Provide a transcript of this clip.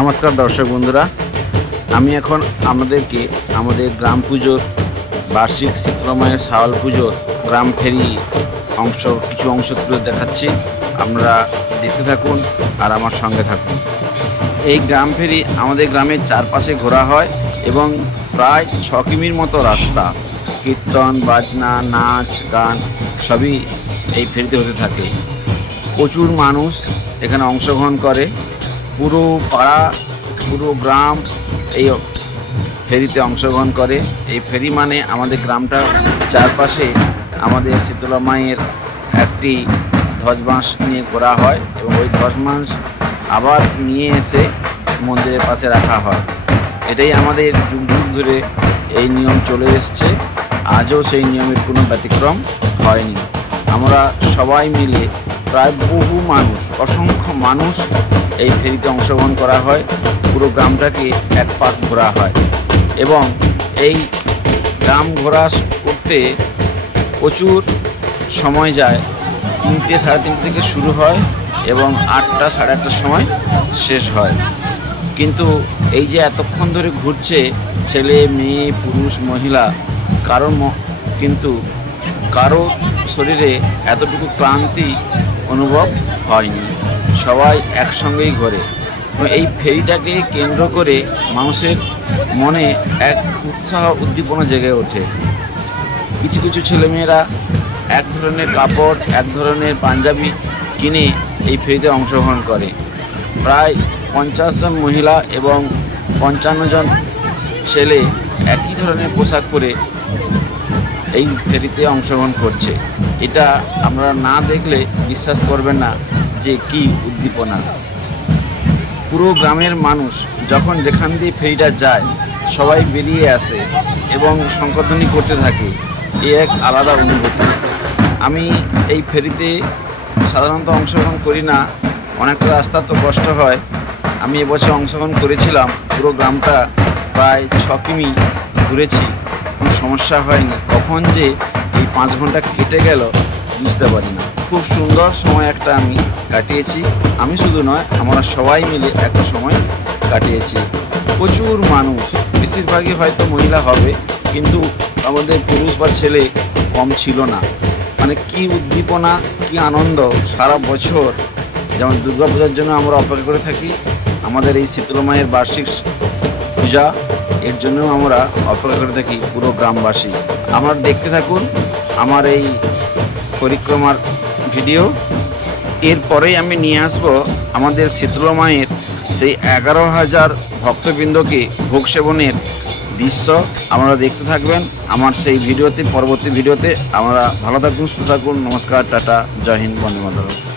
নমস্কার দর্শক বন্ধুরা। আমি এখন আমাদেরকে আমাদের গ্রাম পুজোর বার্ষিক শীতলময়ের শাওয়াল পুজোর গ্রাম ফেরি অংশ, কিছু অংশ তুলে দেখাচ্ছি। আমরা দেখতে থাকুন আর আমার সঙ্গে থাকুন। এই গ্রাম ফেরি আমাদের গ্রামের চারপাশে ঘোরা হয় এবং প্রায় ছ কিমির মতো রাস্তা। কীর্তন, বাজনা, নাচ, গান সবই এই ফেরিতে হতে থাকে। প্রচুর মানুষ এখানে অংশগ্রহণ করে। পুরো পাড়া, পুরো গ্রাম এই ফেরিতে অংশগ্রহণ করে। এই ফেরি মানে আমাদের গ্রামটার চারপাশে আমাদের শীতলা মায়ের একটি ধ্বজবাঁশ নিয়ে করা হয় এবং ওই ধ্বজবাঁশ আবার নিয়ে এসে মন্দিরের পাশে রাখা হয়। এটাই আমাদের যুগ যুগ ধরে এই নিয়ম চলে এসছে। আজও সেই নিয়মের কোনো ব্যতিক্রম হয়নি। আমরা সবাই মিলে প্রায় বহু মানুষ, অসংখ্য মানুষ এই ফেরিতে অংশগ্রহণ করা হয়। পুরো গ্রামটাকে এক পাক ঘোরা হয় এবং এই গ্রাম ঘোরা করতে প্রচুর সময় যায়। তিনটে সাড়ে তিনটে থেকে শুরু হয় এবং আটটা সাড়ে আটটার সময় শেষ হয়। কিন্তু এই যে এতক্ষণ ধরে ঘুরছে ছেলে, মেয়ে, পুরুষ, মহিলা, কারও কিন্তু কারও শরীরে এতটুকু ক্লান্তি অনুভব হয়নি। সবাই একসঙ্গেই ঘোরে। এই ফেরিটাকে কেন্দ্র করে মানুষের মনে এক উৎসাহ উদ্দীপনা জেগে ওঠে। কিছু কিছু ছেলেমেয়েরা এক ধরনের কাপড়, এক ধরনের পাঞ্জাবি কিনে এই ফেরিতে অংশগ্রহণ করে। প্রায় পঞ্চাশ জন মহিলা এবং পঞ্চান্ন জন ছেলে একই ধরনের পোশাক পরে এই ফেরিতে অংশগ্রহণ করছে। এটা আমরা না দেখলে বিশ্বাস করবেন না। যে কি উদ্দীপনা। পুরো গ্রামের মানুষ যখন যেখান দিয়ে ফেরিটা যায়, সবাই বেরিয়ে আসে এবং শঙ্করধ্বনি করতে থাকে। এ এক আলাদা অনুভূতি। আমি এই ফেরিতে সাধারণত অংশগ্রহণ করি না, অনেকটা রাস্তা তো কষ্ট হয়। আমি এবছর অংশগ্রহণ করেছিলাম, পুরো গ্রামটা প্রায় ছ কিমি ঘুরেছি কোনো সমস্যা হয়নি। কখন যে এই পাঁচ ঘণ্টা কেটে গেল বুঝতে পারি না। খুব সুন্দর সময় একটা আমি কাটিয়েছি। আমি শুধু নয়, আমরা সবাই মিলে একটা সময় কাটিয়েছি। প্রচুর মানুষ, বেশিরভাগই হয়তো মহিলা হবে, কিন্তু আমাদের পুরুষ বা ছেলে কম ছিল না। মানে কি উদ্দীপনা, কি আনন্দ, সারা বছর যেমন দুর্গাপূজার জন্য আমরা অপেক্ষা করে থাকি, আমাদের এই শীতলা মায়ের বার্ষিক পূজা, এর জন্য আমরা অপেক্ষা করে থাকি পুরো গ্রামবাসী। আমরা দেখতে থাকুন, আমার এই পরিক্রমার ভিডিও। এরপরেই আমি নিয়ে আসব আমাদের শীতলা মায়ের সেই এগারো হাজার ভক্তবৃন্দকে ভোগ সেবনের দৃশ্য। আপনারা দেখতে থাকবেন আমার সেই ভিডিওতে, পরবর্তী ভিডিওতে। আমরা ভালো থাকুন, সুস্থ থাকুন, নমস্কার, টাটা, জয় হিন্দ, বন্দে মাতরম।